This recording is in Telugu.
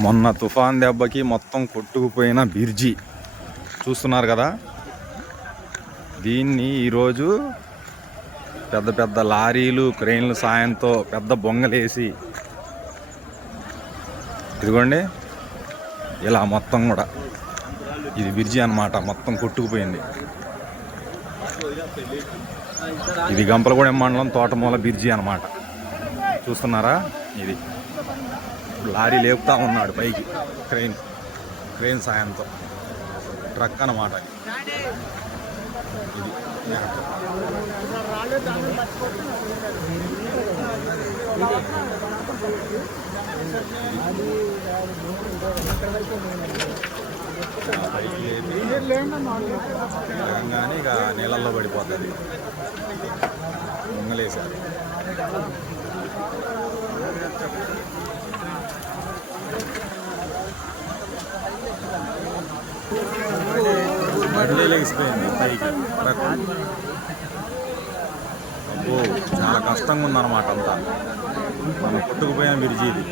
మొన్న తుఫాన్ దెబ్బకి మొత్తం కొట్టుకుపోయిన బిర్జీ. చూస్తున్నారు కదా? దీన్ని ఈరోజు పెద్ద పెద్ద లారీలు క్రెయిన్ల సాయంతో పెద్ద బొంగలేసి ఇదిగోండి ఇలా మొత్తం కూడా. ఇది బిర్జీ అన్నమాట మొత్తం కొట్టుకుపోయింది. ఇది గంపలగూడెం మండలం తోటమూల బిర్జీ అనమాట చూస్తున్నారా? ఇది. లారీ లేపుతా ఉన్నాడు పైకి. క్రెయిన్ క్రెయిన్ సాయంతో. ట్రక్ అన్నమాట ఇది. లేపి ఇక నీళ్ళల్లో పడిపోతుంది ముంగలేశారు బండి లేచిపోయింది పైకి ట్రక్ అబ్బో చాలా కష్టంగా ఉందన్నమాట అంతా. మనం కొట్టుకుపోయిన విరిజీది